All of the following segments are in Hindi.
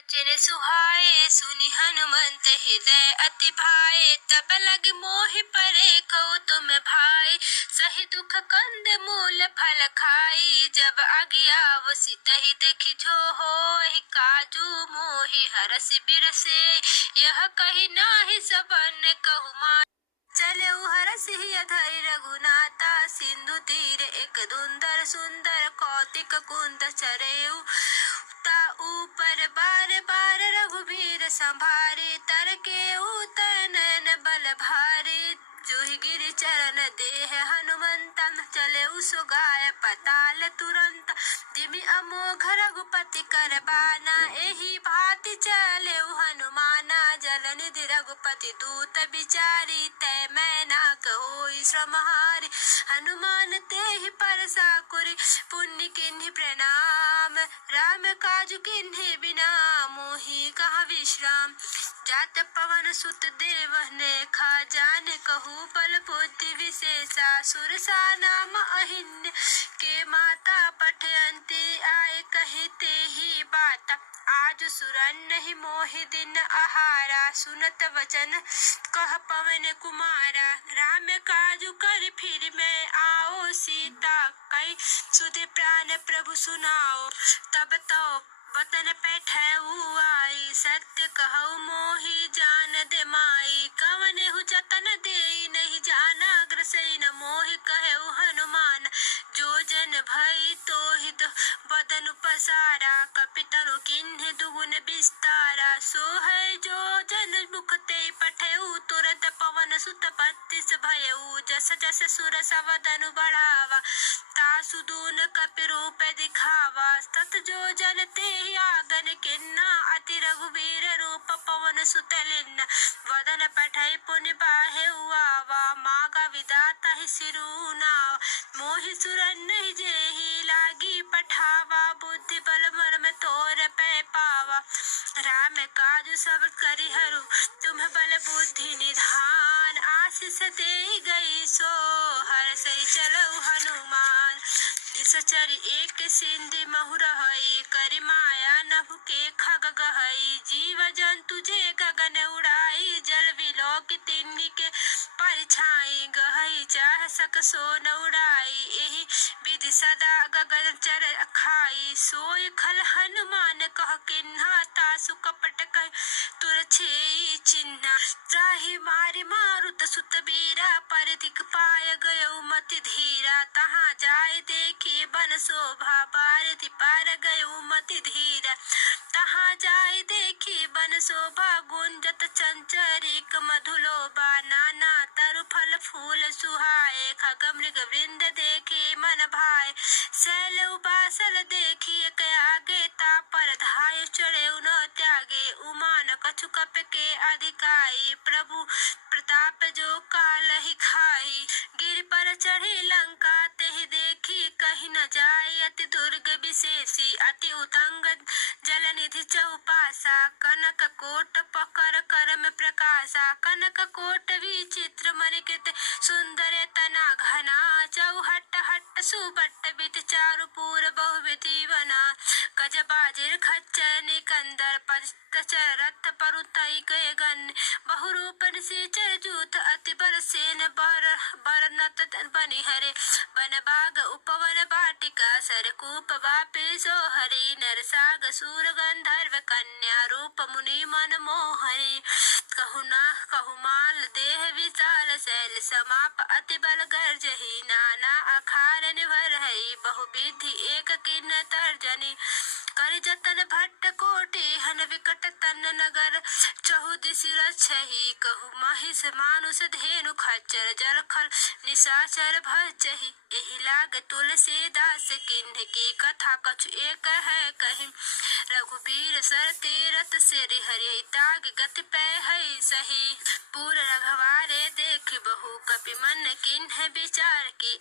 बचन सुहाए सुनि हनुमंत हृदय अति भाए। तब लग मोहि परे कहु तुम भाई। सही दुख कंद मूल फल खाई। जब आज्ञा सितहि देखि जो होहि। काजू मोहि हरषि बिरसे यह कहि नाहि सबन कहु मान। चले हरषि अधरि रघुनाथा। सिंधु तीर एक दुंदर सुंदर कौतिक कुंद चरेउ। ता ऊपर बार बार रघुबीर संभारे। तर के नयन बल भारे। जोहि गिरि चरण देह हनुमंता। चले सुगाय पताल तुरंत। जिमि अमोघ रघुपति कर बाना। एहि भांति चले हनुमाना। जल निधि रघुपति दूत बिचारी। तै मैं ना कहोइ श्रम हारि। हनुमान तेहि परसा कुरि। पुण्य किन्हि प्रणाम। राम काजु किन्हि बिना मोहि कहा विश्राम। जात पवन सुत देवहने खा। जाने कहूँ बल बुद्धि विशेषा। सुरसा नाम अहिन्य के माता। पठयंती आए कहते ही बात। आज सुरन नहीं मोहि दिन आहारा। सुनत वचन कह पवन कुमारा। राम काजु कर फिर मैं आओ। सीता कई सुधि प्राण प्रभु सुनाओ। तब तो वतन पैठऊ आई। सत्य कहु मोहि जान दे माई। कवनेहु जतन देई नहीं जाना। अग्रसई न मोहि कहु हनुमान। जो जन भई तोहि बदनु पसारा। कपितरु किन्हि दुगुन विस्तारा। सो है जो जन मुख ते पठेउ। तुरत पवन सुत बत्तीस भयउ। जस जस सुर सवदनु बढ़ावा। तासु दून कपि रूप दिखावा। तत जो जन तेहि आगन किन्ना। अति रघुवीर रूप पवन सुत लिन्ना। वदन पठई पुनि बाहेउ आवा। मागा विधाता ही सिरु नावा। मोहि सुरन नहीं जेहि लागी पठावा। बुद्धि बल मर्म तोर पै पावा। राम काजु सब करिहरु तुम बल बुद्धि निधान। आशीष देहि गई सो हरषि चलऊ हनुमान। निसचर एक सिंधि महु रहई। करि माया नभु के खग गहई। जीव जंतु जे गगन उड़ाई। जल विलोक तिन्हि के परिछाई। गहई चाह सक सो न उड़ाई। एहि विधि सदा गगन चर खाई। सोई खल हनुमान कह किन्हा। तासु कपट कह तुर छेई चिन्हा। त्राहि मारि मारुत सुत बीरा। परिधिक पाय गयउ मति धीरा। तहाँ जाय देखी बन शोभा। बारिधि पार गयउ मति धीरा। तहाँ जाय देखी बन शोभा। गुंजत चंचरिक मधुलोभा। नाना तरु फल फूल सुहाए। खग मृग वृंद देखी मन भाए। शैल उबासल देखी एक आगे। तापर धाय चढ़े न त्यागे। उमान कछु कप के अधिकाई। प्रभु प्रताप जो कालहि खाई। गिरि पर चढ़ी लंका तेहि देखी। कहि न जाय अति दुर्ग विशेषी। अति उतंग जल निधि चौपासा। कनक कोट पकर करम प्रकाशा। कनक कोट विचित्र मणिकृत सुंदर तना घना। चौहट हट सुबट्ट बित चारु पूर बहुविधि बना। गज बाजिर खच्चर निकंदर पस्त रथ परुतई गए गन। बहुरूप निशाचर जूथ अति बर सेन बरनत बनिहरे। वन बाग उपवन बाटिका सरकूप वापे सो हरि। नर साग सूर गंधर्व कन्या रूप मुनि मन मोहरे। कहु माल देह विशाल शैल समाप। अति बल गर्जहि नाना अखार निभरहि। बहुविधि एक किन्न तर्जनी। कर जतन भट्ट कोटि हन विकट तन नगर। चहुदिशि रक्षहि। कहु महिष मानुष धेनु खच्चर जल खल निशाचर भजहि। एहि लाग तुलसीदास किन्ह की कथा कछु एक है कही। रघुबीर सर तीरथ सिरि हरि। ताग गति पै हई सही। पूर रघवारे देखि बहु कपि मन किन्ह विचार की।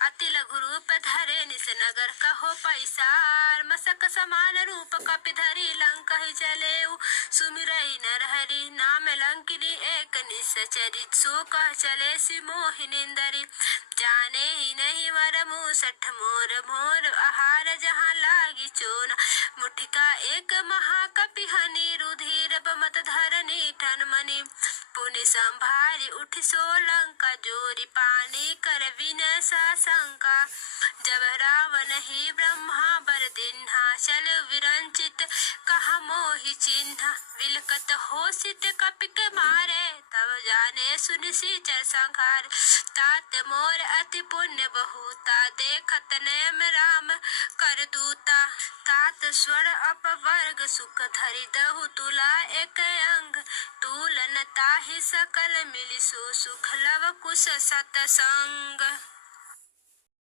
अति लघु रूप धरे निस नगर कहो पैसार। मसक समान रूप कपि धरि लंका होय जलेऊ। सुमिरई नरहरि नाम लंकिनी एक निश्चरी। सो कह चले सि मोहि निंदरी। जाने ही नहीं मरमु सठ मोर मोर आहार जहाँ लागी चोना। मुठिका एक महाकपि हनि रुधिर बमत धरनी ठन मनि। पुनि संभारी उठि सोलंका जोरी पानी कर विनय साशंका। जब रावण ही ब्रह्मा बर दिन्हा चल विरंचित कहा मोहि चिन्हा। विलकत होसित कपि के मारे तब जाने सुनि सिचर संहार। तात मोर अति पुण्य बहुता देखत नेम राम कर दूता। तात स्वर अपवर्ग सुख धरि दहु तुला एक अंग। तुलन ताहि सकल मिलि सो सुख लव कुश सतसंग।